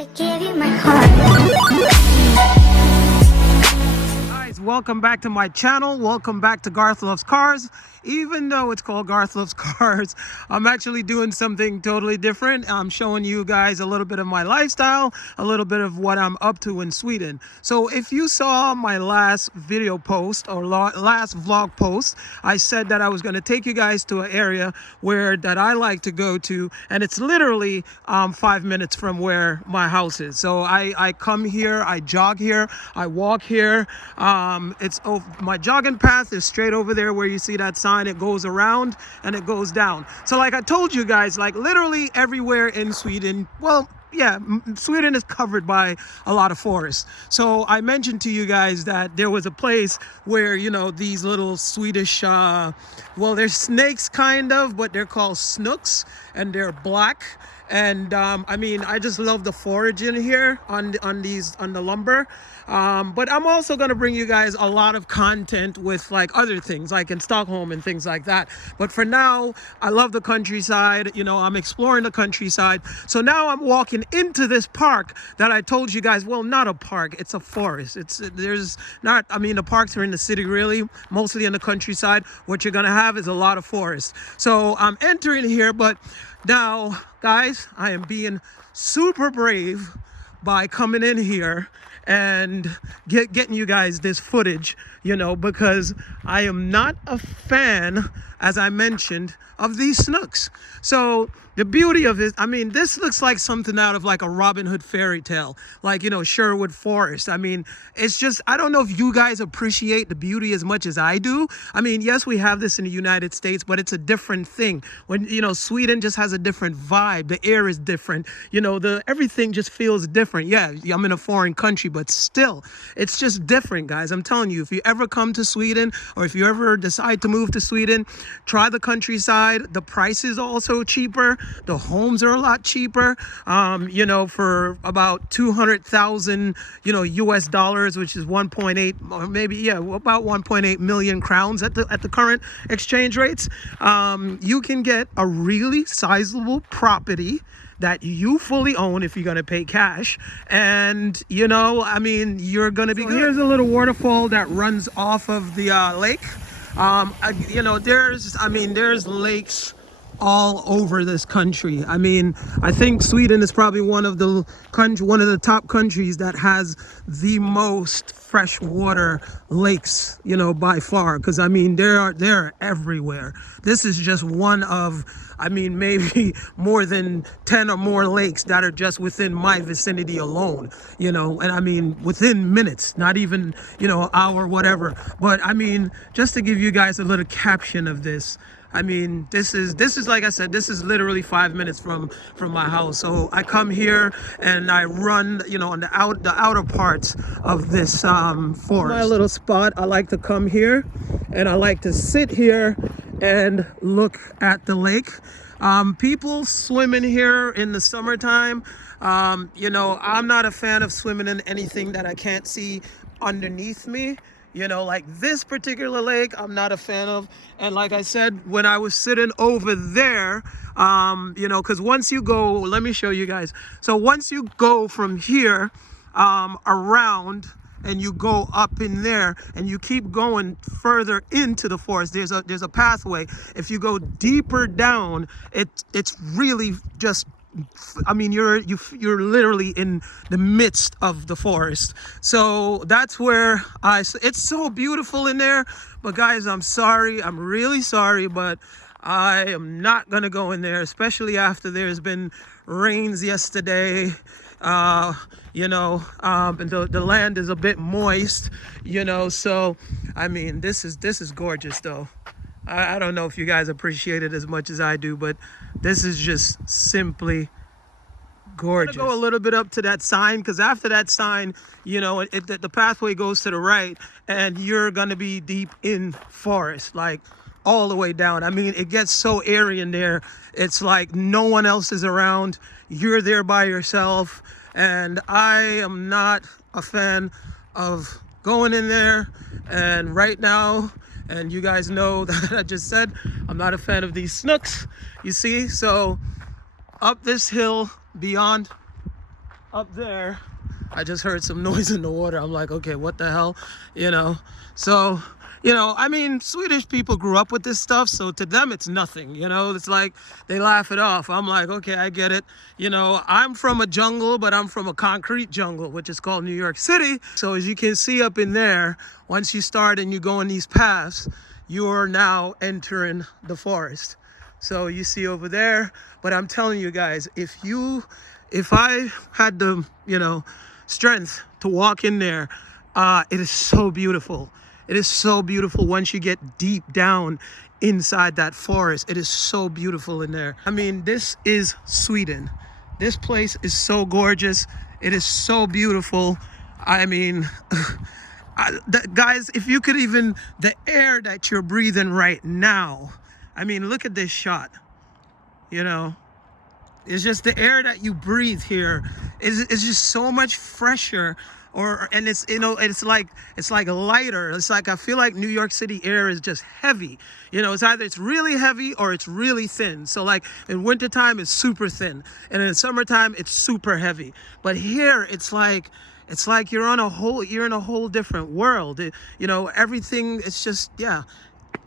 I gave you my heart. Guys, welcome back to my channel. Welcome back to Garth Loves Cars. Even though it's called Garth Loves Cars, I'm actually doing something totally different. I'm showing you guys a little bit of my lifestyle, a little bit of what I'm up to in Sweden. So if you saw my last video post or last vlog post, I said that I was going to take you guys to an area that I like to go to, and it's literally 5 minutes from where my house is. So I come here, I jog here, I walk here. My jogging path is straight over there where you see that sign. It goes around and it goes down. So like I told you guys, like literally everywhere in Sweden, well, yeah, Sweden is covered by a lot of forests. So I mentioned to you guys that there was a place where, you know, these little Swedish, well, they're snakes kind of, but they're called snooks and they're black. And I mean, I just love the forage in here on the lumber. But I'm also going to bring you guys a lot of content with like other things like in Stockholm and things like that. But for now, I love the countryside. You know, I'm exploring the countryside. So now I'm walking into this park that I told you guys, well, not a park, it's a forest. The parks are in the city really, mostly in the countryside. What you're going to have is a lot of forest. So I'm entering here, but now, guys, I am being super brave by coming in here and getting you guys this footage, you know, because I am not a fan, as I mentioned, of these snooks. So the beauty of it, I mean, this looks like something out of like a Robin Hood fairy tale, like, you know, Sherwood Forest. I mean, it's just, I don't know if you guys appreciate the beauty as much as I do. I mean, yes, we have this in the United States, but it's a different thing. When, you know, Sweden just has a different vibe. The air is different. You know, everything just feels different. Yeah, I'm in a foreign country, but still, it's just different, guys. I'm telling you, if you ever come to Sweden or if you ever decide to move to Sweden, try the countryside. The price is also cheaper. The homes are a lot cheaper, you know, for about 200,000, you know, US dollars, which is 1.8, or maybe, yeah, about 1.8 million crowns at the current exchange rates. You can get a really sizable property that you fully own if you're going to pay cash. And, you know, I mean, you're going to be good. Here's a little waterfall that runs off of the lake. You know, there's lakes all over this country. I mean, I think Sweden is probably one of the top countries that has the most freshwater lakes, you know, by far. Because I mean, they're everywhere. This is just one of, I mean, maybe more than 10 or more lakes that are just within my vicinity alone, you know, and I mean, within minutes, not even, you know, hour, whatever. But I mean, just to give you guys a little caption of this, I mean, this is like I said, this is literally 5 minutes from my house. So I come here and I run, you know, on the outer parts of this forest. My little spot. I like to come here and I like to sit here and look at the lake. People swimming here in the summertime. You know, I'm not a fan of swimming in anything that I can't see underneath me. You know, like this particular lake, I'm not a fan of. And like I said, when I was sitting over there, you know, because once you go, let me show you guys. So once you go from here around and you go up in there and you keep going further into the forest, there's a pathway. If you go deeper down, it's really just, I mean, you're literally in the midst of the forest. So that's where it's so beautiful in there. But guys, I'm sorry, I'm really sorry, but I am not gonna go in there, especially after there's been rains yesterday. You know, and the land is a bit moist, you know. So I mean, this is gorgeous though. I don't know if you guys appreciate it as much as I do, but this is just simply gorgeous. I'm gonna go a little bit up to that sign, because after that sign, you know, the pathway goes to the right and you're gonna be deep in forest, like all the way down. I mean, it gets so airy in there. It's like no one else is around. You're there by yourself. And I am not a fan of going in there. And right now, and you guys know that I just said, I'm not a fan of these snooks, you see? So up this hill beyond up there. I just heard some noise in the water. I'm like, okay, what the hell? You know, so, you know, I mean, Swedish people grew up with this stuff, so to them it's nothing, you know, it's like they laugh it off. I'm like, okay, I get it. You know, I'm from a jungle, but I'm from a concrete jungle, which is called New York City. So as you can see up in there, once you start and you go in these paths, you are now entering the forest. So you see over there, but I'm telling you guys, if I had the, you know, strength to walk in there, it is so beautiful. It is so beautiful once you get deep down inside that forest. It is so beautiful in there. I mean, this is Sweden. This place is so gorgeous. It is so beautiful. I mean, guys, if you could even, the air that you're breathing right now, I mean, look at this shot, you know. It's just the air that you breathe here is just so much fresher, and it's, you know, it's like lighter. It's like I feel like New York City air is just heavy. You know, it's either it's really heavy or it's really thin. So like in wintertime it's super thin, and in summertime it's super heavy. But here it's like you're in a whole different world. You know, everything. It's just, yeah.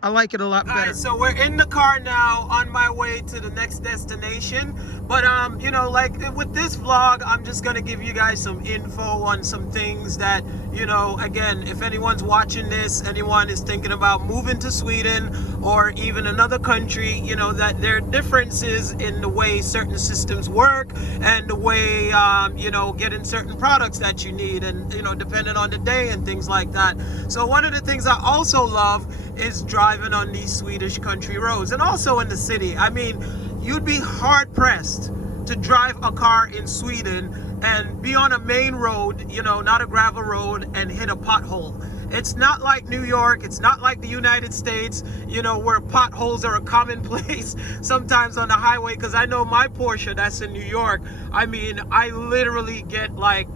I like it a lot better. All right, so we're in the car now on my way to the next destination. But, you know, like with this vlog, I'm just going to give you guys some info on some things that, you know, again, if anyone's watching this, anyone is thinking about moving to Sweden or even another country, you know, that there are differences in the way certain systems work and the way, you know, getting certain products that you need and, you know, depending on the day and things like that. So one of the things I also love is driving on these Swedish country roads and also in the city. I mean, you'd be hard pressed to drive a car in Sweden and be on a main road, you know, not a gravel road, and hit a pothole. It's not like New York, it's not like the United States, you know, where potholes are a commonplace sometimes on the highway. Because I know my Porsche that's in New York, I mean, I literally get like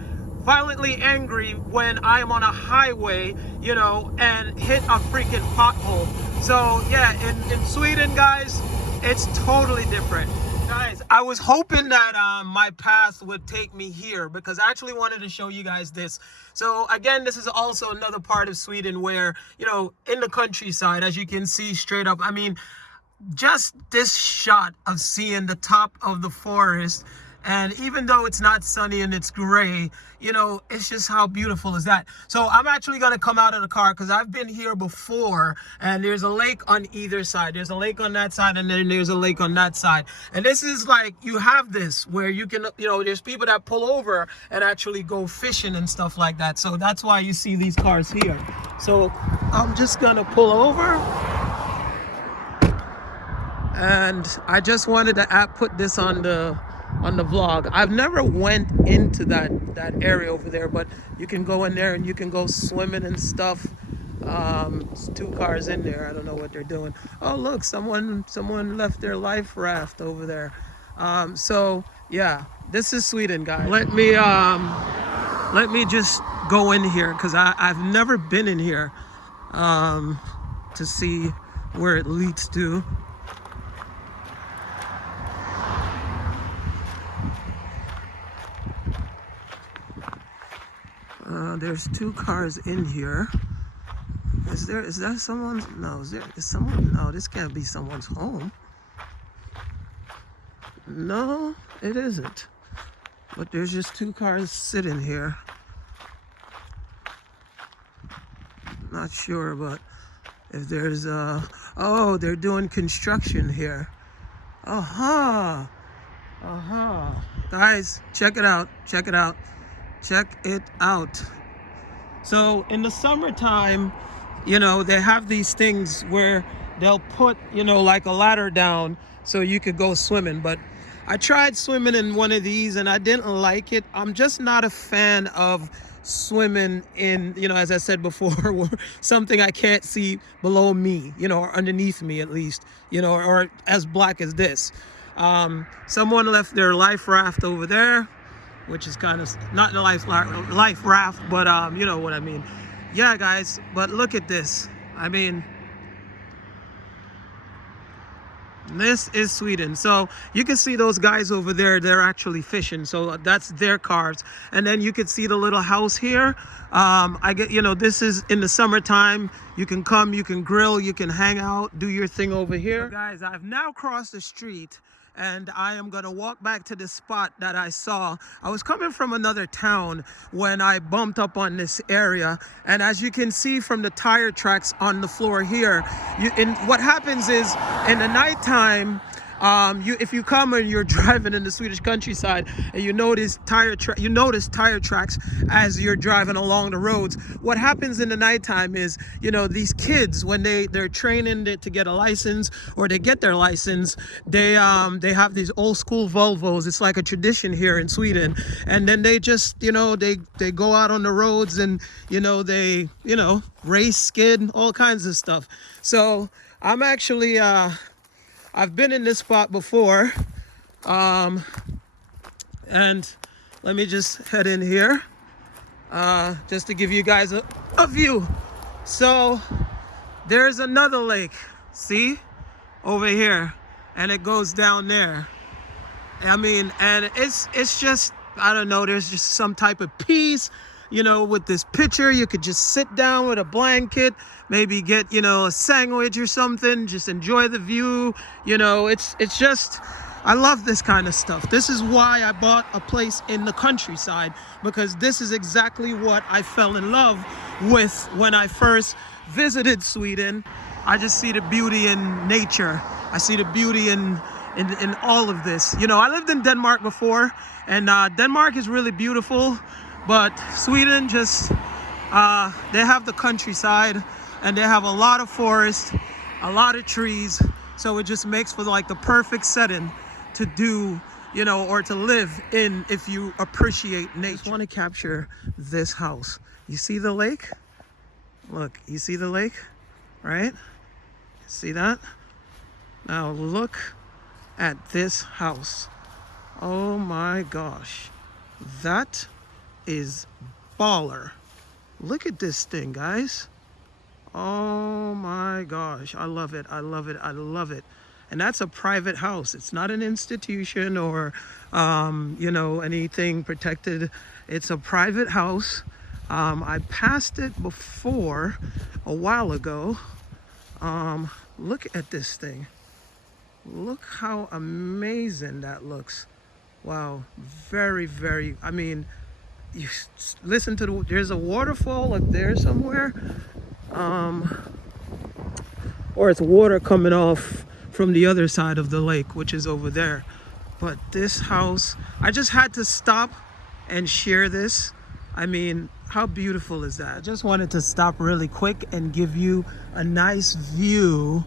violently angry when I'm on a highway, you know, and hit a freaking pothole. So yeah, in Sweden, guys, it's totally different. Guys, I was hoping that my path would take me here because I actually wanted to show you guys this. So again, this is also another part of Sweden where, you know, in the countryside, as you can see straight up, I mean, just this shot of seeing the top of the forest, and even though it's not sunny and it's gray, you know, it's just how beautiful is that. So I'm actually going to come out of the car because I've been here before, and there's a lake on either side. There's a lake on that side, and then there's a lake on that side. And this is like, you have this where you can, you know, there's people that pull over and actually go fishing and stuff like that. So that's why you see these cars here. So I'm just going to pull over. And I just wanted to put this on the vlog. I've never went into that area over there, but you can go in there and you can go swimming and stuff. There's 2 cars in there. I don't know what they're doing. Oh look, someone left their life raft over there. So yeah, this is Sweden, guys. Let me just go in here because I've never been in here to see where it leads to. There's 2 cars in here. Is that someone's? No, is someone? No, this can't be someone's home. No, it isn't. But there's just 2 cars sitting here. Not sure, but if there's oh, they're doing construction here. Guys, check it out. Check it out. Check it out. So in the summertime, you know, they have these things where they'll put, you know, like a ladder down so you could go swimming. But I tried swimming in one of these and I didn't like it. I'm just not a fan of swimming in, you know, as I said before, something I can't see below me, you know, or underneath me at least, you know, or as black as this. Someone left their life raft over there, which is kind of not a life raft, but you know what I mean. Yeah, guys, but look at this. I mean, This is Sweden. So you can see those guys over there, they're actually fishing. So that's their cars. And then you can see the little house here. This is in the summertime. You can come, you can grill, you can hang out, do your thing over here. So guys, I've now crossed the street and I am gonna walk back to the spot that I saw. I was coming from another town when I bumped up on this area, and as you can see from the tire tracks on the floor here, what happens is in the nighttime, if you come and you're driving in the Swedish countryside and you notice tire tracks as you're driving along the roads. What happens in the nighttime is, these kids, when they're training to get a license or they get their license, they have these old school Volvos. It's like a tradition here in Sweden, and then they just they go out on the roads and they race, skid, all kinds of stuff. So I'm actually I've been in this spot before, and let me just head in here, just to give you guys a view. So there's another lake, see, over here, and it goes down there. I mean, and it's just, I don't know, there's just some type of peace, with this picture. You could just sit down with a blanket, maybe get, a sandwich or something, just enjoy the view. It's just, I love this kind of stuff. This is why I bought a place in the countryside, because this is exactly what I fell in love with when I first visited Sweden. I just see the beauty in nature. I see the beauty in all of this. I lived in Denmark before, and Denmark is really beautiful. But Sweden just, they have the countryside and they have a lot of forest, a lot of trees. So it just makes for like the perfect setting to do, or to live in if you appreciate nature. I just want to capture this house. You see the lake? Look, you see the lake, right? See that? Now look at this house. Oh my gosh. That is baller. Look at this thing, guys. Oh my gosh, I love it. I love it. I love it. And that's a private house. It's not an institution or anything protected. It's a private house. I passed it before a while ago. Look at this thing. Look how amazing that looks. Wow, very, very, I mean, you listen to there's a waterfall up there somewhere, or it's water coming off from the other side of the lake, which is over there. But this house, I just had to stop and share this. I mean, how beautiful is that? I just wanted to stop really quick and give you a nice view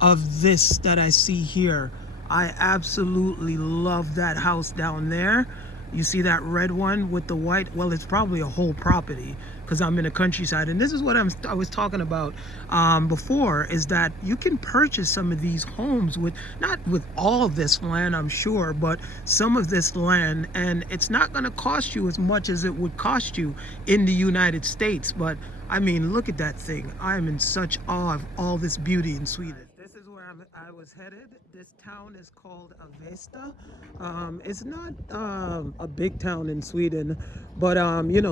of this that I see here. I absolutely love that house down there. You see that red one with the white? Well, it's probably a whole property because I'm in the countryside. And this is what I was talking about before, is that you can purchase some of these homes with, not with all of this land, I'm sure, but some of this land. And it's not going to cost you as much as it would cost you in the United States. But I mean, look at that thing. I am in such awe of all this beauty in Sweden. This is where I was headed. This town is called Avesta. It's not a big town in Sweden, but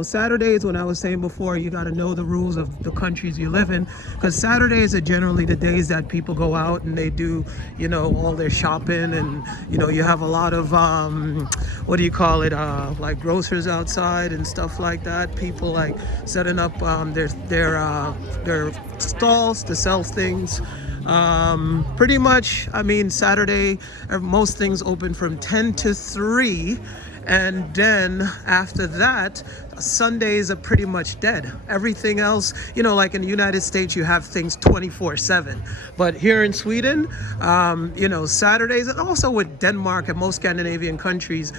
Saturdays, when I was saying before, you got to know the rules of the countries you live in, because Saturdays are generally the days that people go out and they do, all their shopping, and you have a lot of like grocers outside and stuff like that. People like setting up their stalls to sell things. Pretty much, I mean, Saturday, most things open from 10 to 3, and then after that, Sundays are pretty much dead. Everything else, like in the United States, you have things 24/7. But here in Sweden, Saturdays, and also with Denmark and most Scandinavian countries,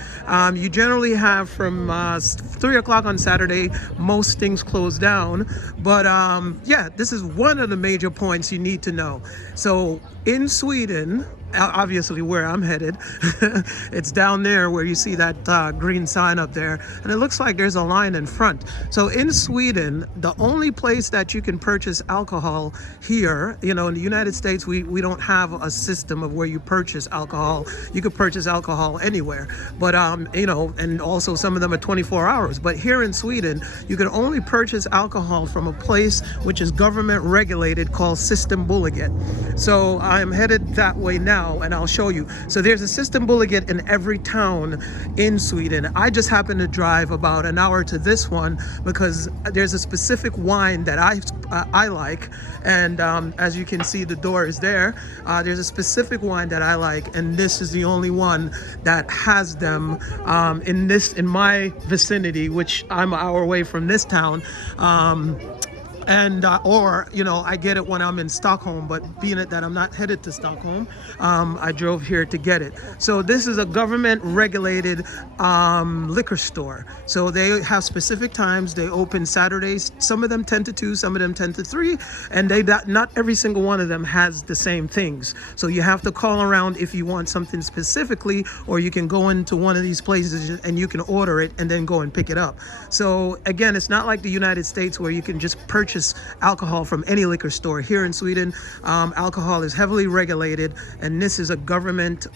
you generally have from 3 o'clock on Saturday, most things close down. But this is one of the major points you need to know. So in Sweden, obviously where I'm headed. It's down there where you see that green sign up there, and it looks like there's a line in front. So in Sweden, the only place that you can purchase alcohol here, you know, in the United States, we don't have a system of where you purchase alcohol. You could purchase alcohol anywhere, but you know, and also some of them are 24 hours. But here in Sweden, you can only purchase alcohol from a place which is government regulated called Systembolaget. So I'm headed that way now, and I'll show you. So there's a Systembolaget in every town in Sweden. I just happen to drive about an hour to this one because there's a specific wine that I like, and as you can see, the door is there. There's a specific wine that I like, and this is the only one that has them in my vicinity, which I'm an hour away from this town. And or you know, I get it when I'm in Stockholm, but being it that I'm not headed to Stockholm, I drove here to get it. So this is a government regulated liquor store, so they have specific times. They open Saturdays, some of them 10 to 2, some of them 10 to 3, and not every single one of them has the same things. So you have to call around if you want something specifically, or you can go into one of these places and you can order it and then go and pick it up. So again, it's not like the United States where you can just purchase alcohol from any liquor store. Here in Sweden, alcohol is heavily regulated, and this is a government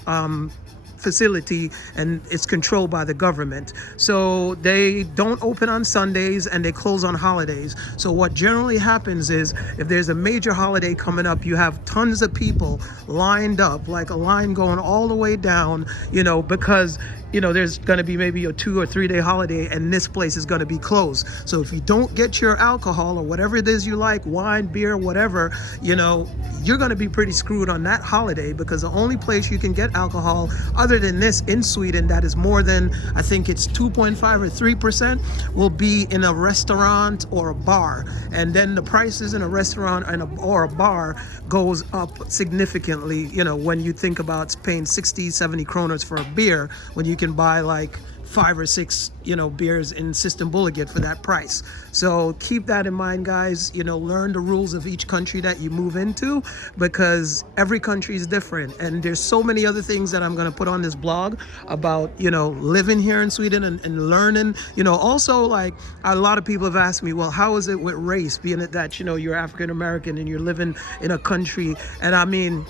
facility, and it's controlled by the government. So they don't open on Sundays and they close on holidays. So what generally happens is, if there's a major holiday coming up, you have tons of people lined up, like a line going all the way down, you know, because you know, there's going to be maybe a 2 or 3 day holiday and this place is going to be closed. So if you don't get your alcohol or whatever it is you like, wine, beer, whatever, you know, you're going to be pretty screwed on that holiday, because the only place you can get alcohol other than this in Sweden that is more than, I think it's 2.5 or 3%, will be in a restaurant or a bar. And then the prices in a restaurant or a bar goes up significantly, you know, when you think about paying 60, 70 kroners for a beer, when you can buy like 5 or 6, you know, beers in Systembolaget for that price. So keep that in mind, guys. You know, learn the rules of each country that you move into, because every country is different. And there's so many other things that I'm going to put on this blog about, you know, living here in Sweden and learning. You know, also, like, a lot of people have asked me, well, how is it with race, being that, you know, you're African American and you're living in a country? And I mean,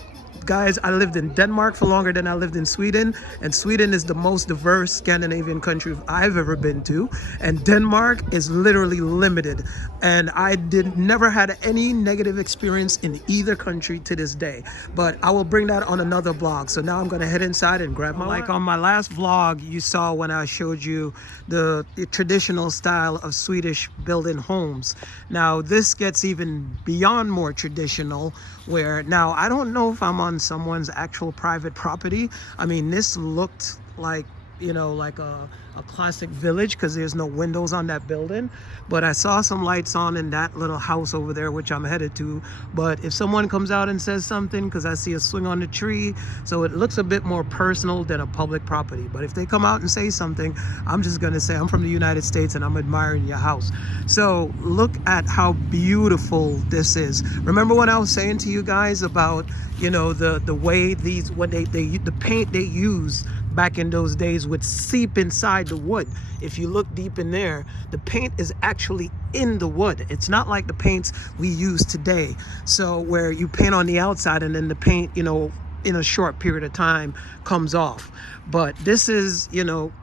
guys, I lived in Denmark for longer than I lived in Sweden, and Sweden is the most diverse Scandinavian country I've ever been to, and Denmark is literally limited, and I never had any negative experience in either country to this day. But I will bring that on another vlog. So now I'm going to head inside and grab my like on my last vlog you saw when I showed you the traditional style of Swedish building homes. Now this gets even beyond more traditional, where now I don't know if I'm on someone's actual private property. I mean, this looked like, you know, like a classic village, because there's no windows on that building, but I saw some lights on in that little house over there, which I'm headed to. But if someone comes out and says something, because I see a swing on the tree, so it looks a bit more personal than a public property. But if they come out and say something, I'm just gonna say I'm from the United States and I'm admiring your house. So look at how beautiful this is. Remember when I was saying to you guys about, you know, the way these, what the paint they use back in those days would seep inside the wood. If you look deep in there, the paint is actually in the wood. It's not like the paints we use today, so where you paint on the outside and then the paint, you know, in a short period of time comes off. But this is, you know,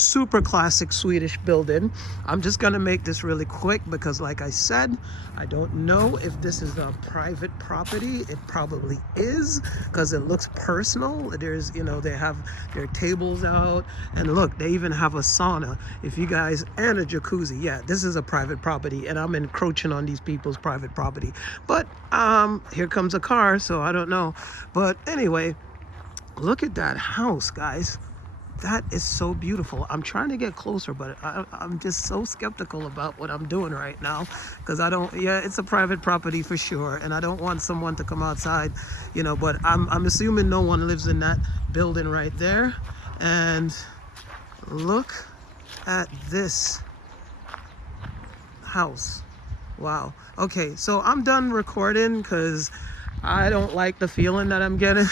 super classic Swedish building. I'm just gonna make this really quick because, like I said, I don't know if this is a private property. It probably is, because it looks personal. There's, you know, they have their tables out, and look, they even have a sauna if you guys, and a jacuzzi. Yeah, this is a private property, and I'm encroaching on these people's private property. But here comes a car, so I don't know. But anyway, look at that house, guys. That is so beautiful. I'm trying to get closer, but I'm just so skeptical about what I'm doing right now, because I don't, yeah, it's a private property for sure, and I don't want someone to come outside, you know, but I'm assuming no one lives in that building right there. And look at this house. Wow. Okay, so I'm done recording because I don't like the feeling that I'm getting.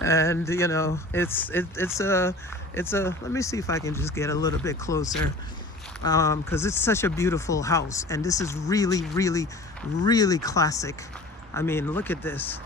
And you know, it's a let me see if I can just get a little bit closer, because it's such a beautiful house, and this is really, really, really classic. I mean, look at this.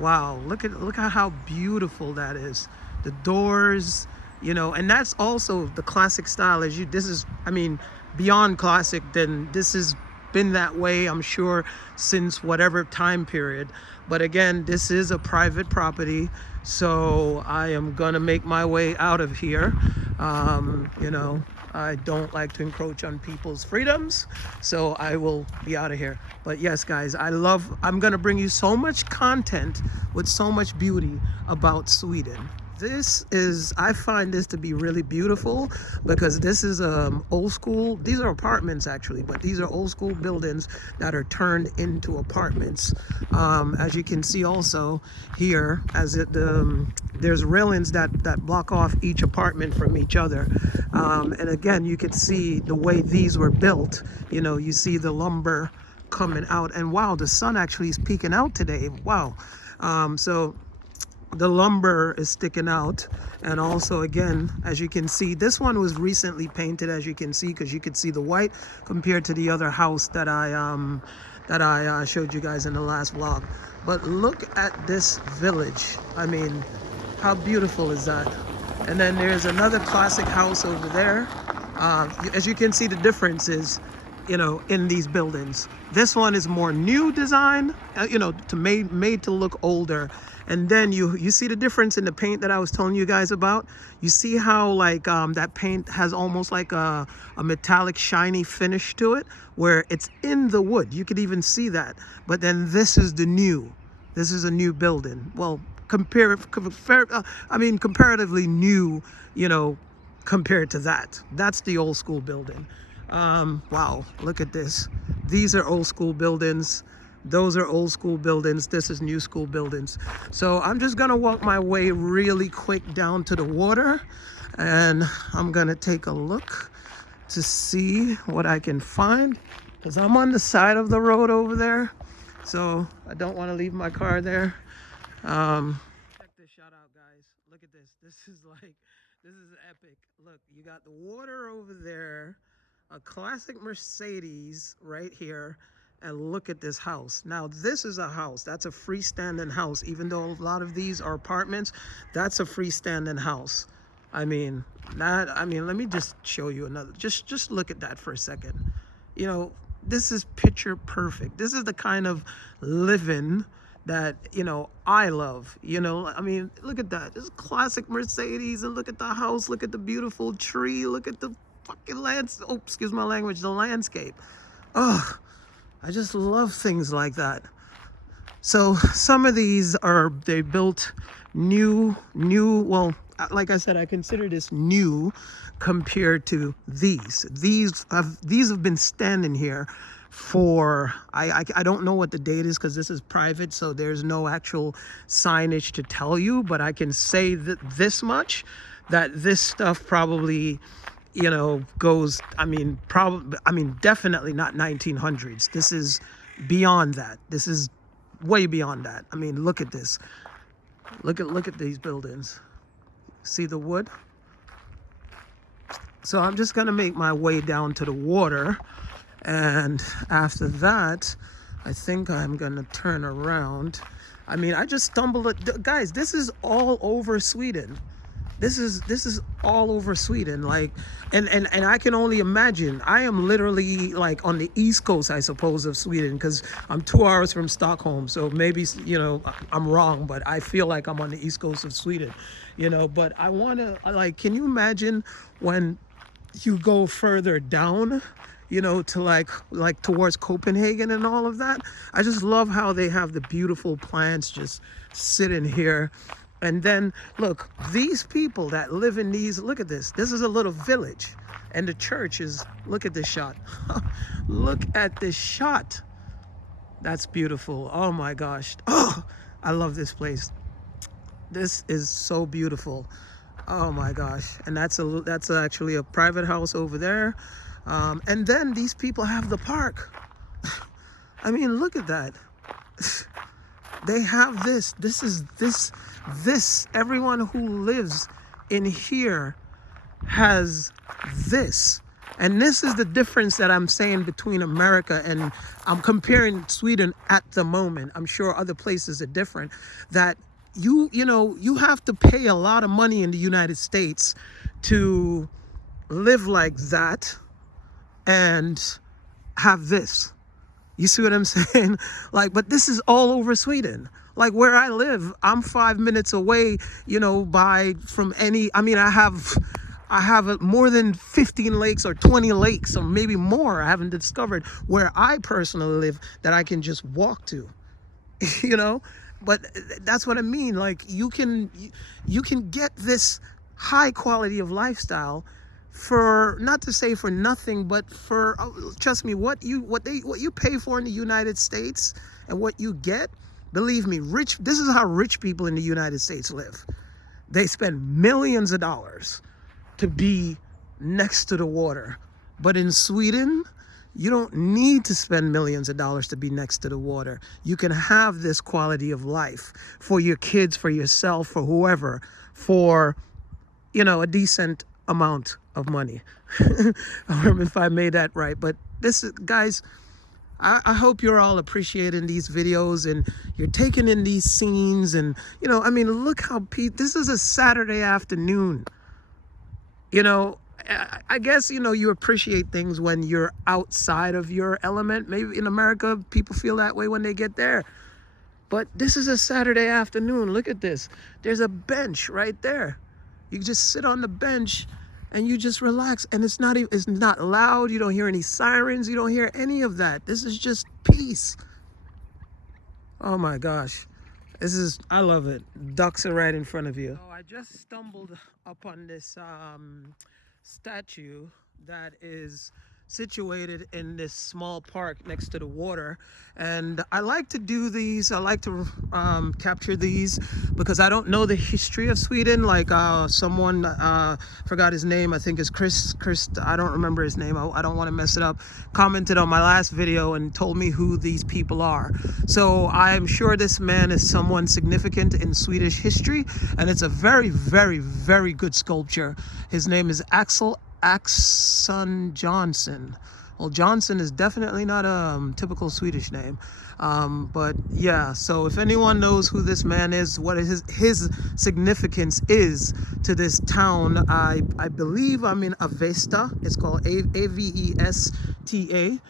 Wow, look at how beautiful that is. The doors, you know, and that's also the classic style. As you, this is, I mean, beyond classic. Then this has been that way, I'm sure, since whatever time period. But again, this is a private property, so I am gonna make my way out of here. You know, I don't like to encroach on people's freedoms, so I will be out of here. But yes, guys, I'm gonna bring you so much content with so much beauty about Sweden. I find this to be really beautiful, because this is old school. These are apartments actually, but these are old school buildings that are turned into apartments. As you can see also here, there's railings that block off each apartment from each other. And again, you can see the way these were built. You know, you see the lumber coming out, and wow, the sun actually is peeking out today. Wow. So the lumber is sticking out. And also, again, as you can see, this one was recently painted, as you can see, because you could see the white compared to the other house that I showed you guys in the last vlog. But look at this village. I mean, how beautiful is that? And then there's another classic house over there. As you can see, the difference is, you know, in these buildings. This one is more new design, you know, made to look older. And then you see the difference in the paint that I was telling you guys about. You see how like that paint has almost like a metallic shiny finish to it, where it's in the wood. You could even see that. But then this is a new building. Well, comparatively new, you know, compared to that. That's the old school building. Wow, look at this. These are old school buildings. Those are old school buildings. This is new school buildings. So I'm just gonna walk my way really quick down to the water, and I'm gonna take a look to see what I can find, because I'm on the side of the road over there, so I don't want to leave my car there. Check this shot out, guys. Look at this. This is epic. Look, you got the water over there, a classic Mercedes right here, and look at this house. Now, this is a house. That's a freestanding house. Even though a lot of these are apartments, that's a freestanding house. I mean, let me just show you another. Just look at that for a second. You know, this is picture perfect. This is the kind of living that, you know, I love. You know, I mean, look at that. This is classic Mercedes, and look at the house. Look at the beautiful tree. Look at the fucking oh, excuse my language, the landscape. Oh, I just love things like that. So some of these they built new, well, like I said, I consider this new compared to these. These have been standing here for, I don't know what the date is, because this is private, so there's no actual signage to tell you, but I can say that this much, that this stuff probably, you know, goes, definitely not 1900s. This is beyond that. This is way beyond that. I mean, look at this. Look at these buildings. See the wood? So I'm just gonna make my way down to the water, and after that, I think I'm gonna turn around. I mean, I just stumbled guys, this is all over Sweden. This is all over Sweden, like, and I can only imagine. I am literally like on the east coast, I suppose, of Sweden, because I'm 2 hours from Stockholm. So maybe, you know, I'm wrong, but I feel like I'm on the east coast of Sweden, you know. But I want to, like, can you imagine when you go further down, you know, to like towards Copenhagen and all of that? I just love how they have the beautiful plants just sitting here. And then look, these people that live in these, look at this. This is a little village, and the church is, look at this shot. Look at this shot. That's beautiful. Oh my gosh. Oh, I love this place. This is so beautiful. Oh my gosh. And that's actually a private house over there. And then these people have the park. I mean, look at that. They have this. This. Everyone who lives in here has this. And this is the difference that I'm saying between America and I'm comparing Sweden at the moment. I'm sure other places are different. That you have to pay a lot of money in the United States to live like that and have this. You see what I'm saying? Like, but this is all over Sweden. Like where I live, I'm 5 minutes away, from any, I have more than 15 lakes or 20 lakes or maybe more I haven't discovered where I personally live that I can just walk to, you know? But that's what I mean. Like you can get this high quality of lifestyle for, not to say for nothing, but for, trust me, what you pay for in the United States and what you get, believe me, this is how rich people in the United States live. They spend millions of dollars to be next to the water. But in Sweden, you don't need to spend millions of dollars to be next to the water. You can have this quality of life for your kids, for yourself, for whoever, for a decent amount of money. I don't know if I made that right, but this is, guys, I hope you're all appreciating these videos and you're taking in these scenes. And look how this is a Saturday afternoon. I guess you appreciate things when you're outside of your element. Maybe in America people feel that way when they get there, but this is a Saturday afternoon. Look at this. There's a bench right there. You just sit on the bench and you just relax, and it's not loud. You don't hear any sirens. You don't hear any of that. This is just peace. Oh my gosh. I love it. Ducks are right in front of you. So I just stumbled upon this statue that is situated in this small park next to the water, and I like to do these. I like to capture these because I don't know the history of Sweden. Like someone forgot his name, I think it's Chris, I don't remember his name, I don't want to mess it up, commented on my last video and told me who these people are. So I'm sure this man is someone significant in Swedish history, and it's a very, very, very good sculpture. His name is Axon Johnson. Well, Johnson is definitely not a typical Swedish name. But yeah, so if anyone knows who this man is, what his significance is to this town, I believe I'm in Avesta. It's called Avesta.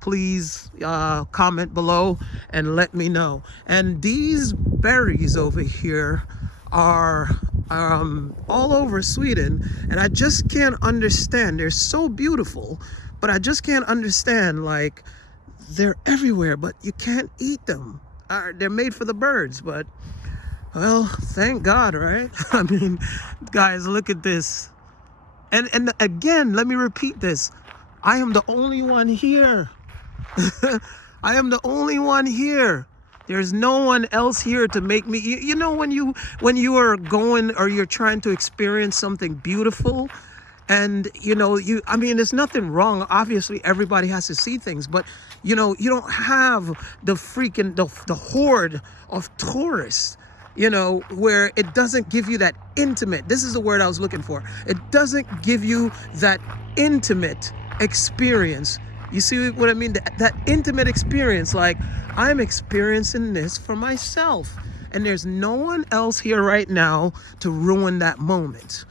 Please comment below and let me know. And these berries over here are all over Sweden, and I just can't understand. They're so beautiful, but I just can't understand, like, they're everywhere, but you can't eat them. They're made for the birds, but, well, thank God, right? I mean, guys, look at this. And again, let me repeat this. I am the only one here. I am the only one here. There's no one else here to make me, when you are going or you're trying to experience something beautiful, and there's nothing wrong. Obviously, everybody has to see things, but you don't have the horde of tourists, where it doesn't give you that intimate, this is the word I was looking for. It doesn't give you that intimate experience. You see what I mean? That intimate experience, like, I'm experiencing this for myself, and there's no one else here right now to ruin that moment.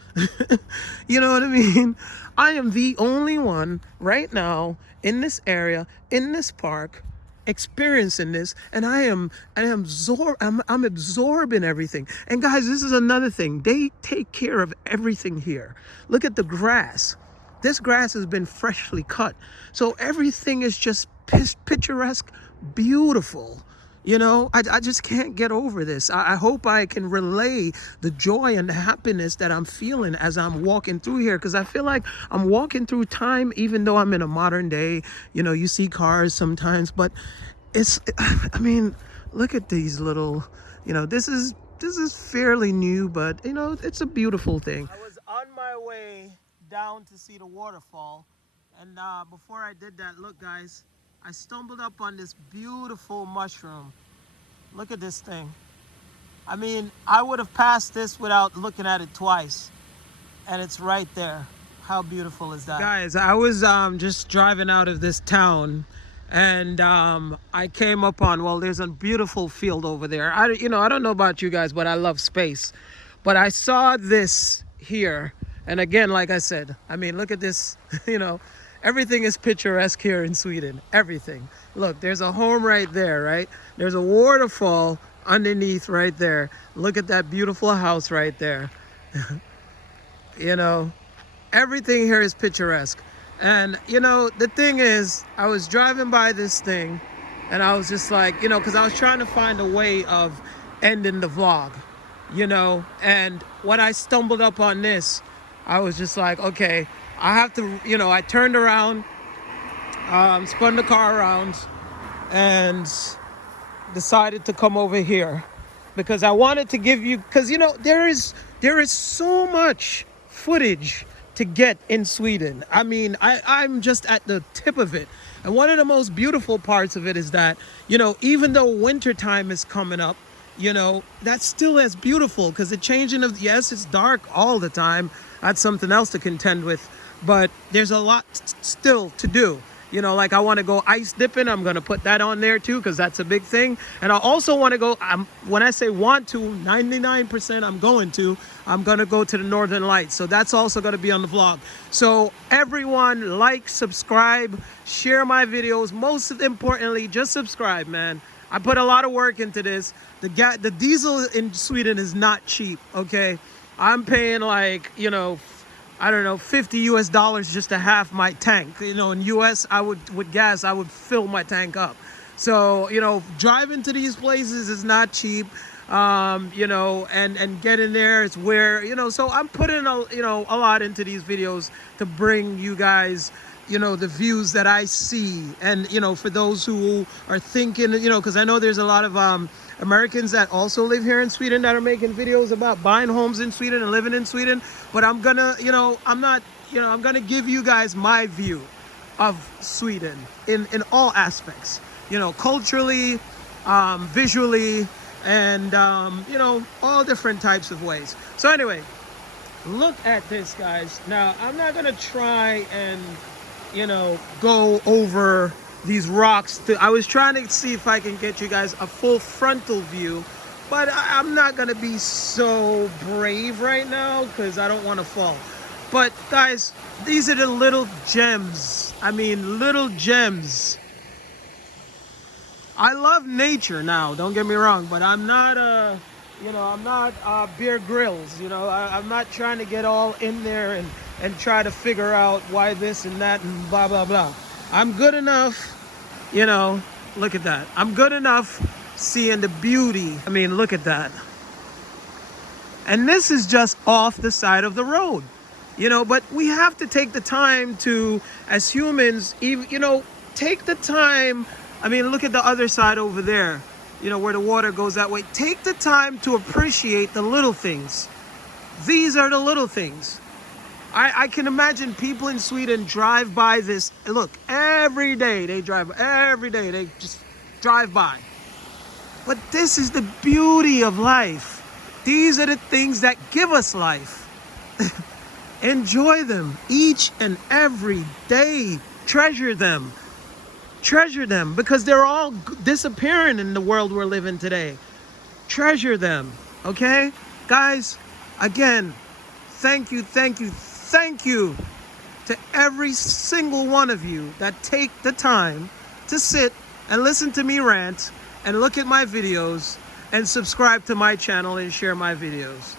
You know what I mean? I am the only one right now in this area, in this park, experiencing this, and I'm absorbing everything. And guys, this is another thing. They take care of everything here. Look at the grass. This grass has been freshly cut. So everything is just picturesque, beautiful. I just can't get over this. I hope I can relay the joy and the happiness that I'm feeling as I'm walking through here, because I feel like I'm walking through time, even though I'm in a modern day. You see cars sometimes, but look at these little, this is fairly new, but it's a beautiful thing. I was on my way down to see the waterfall, and before I did that, look guys, I stumbled up on this beautiful mushroom. Look at this thing. I mean, I would have passed this without looking at it twice. And it's right there. How beautiful is that? Guys, I was just driving out of this town, and I came upon, well, there's a beautiful field over there. I don't know about you guys, but I love space. But I saw this here, and again, like I said, I mean, look at this. Everything is picturesque here in Sweden. Everything. Look, there's a home right there, right? There's a waterfall underneath right there. Look at that beautiful house right there. Everything here is picturesque. And the thing is, I was driving by this thing, and I was just like, because I was trying to find a way of ending the vlog, and when I stumbled up on this, I was just like, okay, I have to, I turned around, spun the car around, and decided to come over here because I wanted to give you, because there is so much footage to get in Sweden. I mean, I'm just at the tip of it. And one of the most beautiful parts of it is that, even though winter time is coming up, that's still as beautiful, because the changing of, yes, it's dark all the time. That's something else to contend with, but there's a lot still to do. Like I want to go ice dipping. I'm going to put that on there too, because that's a big thing. And I also want to go, when I say want to, 99% I'm going to go to the Northern Lights. So that's also going to be on the vlog. So everyone, like, subscribe, share my videos. Most importantly, just subscribe, man. I put a lot of work into this. The diesel in Sweden is not cheap, okay? I'm paying like, I don't know, $50 just to half my tank. In US, with gas, I would fill my tank up. So, driving to these places is not cheap. And getting there is where, so I'm putting a lot into these videos to bring you guys, the views that I see. And, for those who are thinking, because I know there's a lot of Americans that also live here in Sweden that are making videos about buying homes in Sweden and living in Sweden. But I'm gonna, I'm gonna give you guys my view of Sweden in all aspects, culturally, visually, and, all different types of ways. So anyway, look at this, guys. Now, I'm not gonna try and, go over these rocks. I was trying to see if I can get you guys a full frontal view, but I'm not gonna be so brave right now because I don't want to fall. But guys, these are the little gems. I mean, little gems. I love nature now, don't get me wrong, but I'm not I'm not Bear Grylls. I'm not trying to get all in there and try to figure out why this and that and blah blah blah. I'm good enough, look at that. I'm good enough seeing the beauty. I mean, look at that. And this is just off the side of the road, but we have to take the time to, as humans, even, take the time. I mean, look at the other side over there, where the water goes that way. Take the time to appreciate the little things. These are the little things. I can imagine people in Sweden drive by this. Look, every day they drive. Every day they just drive by. But this is the beauty of life. These are the things that give us life. Enjoy them each and every day. Treasure them. Treasure them, because they're all disappearing in the world we're living today. Treasure them, okay? Guys, again, thank you to every single one of you that take the time to sit and listen to me rant and look at my videos and subscribe to my channel and share my videos.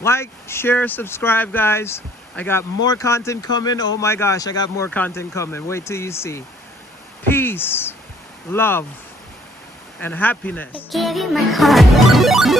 Like, share, subscribe, guys. I got more content coming. Oh my gosh, I got more content coming. Wait till you see. Peace, love, and happiness. I give you my heart.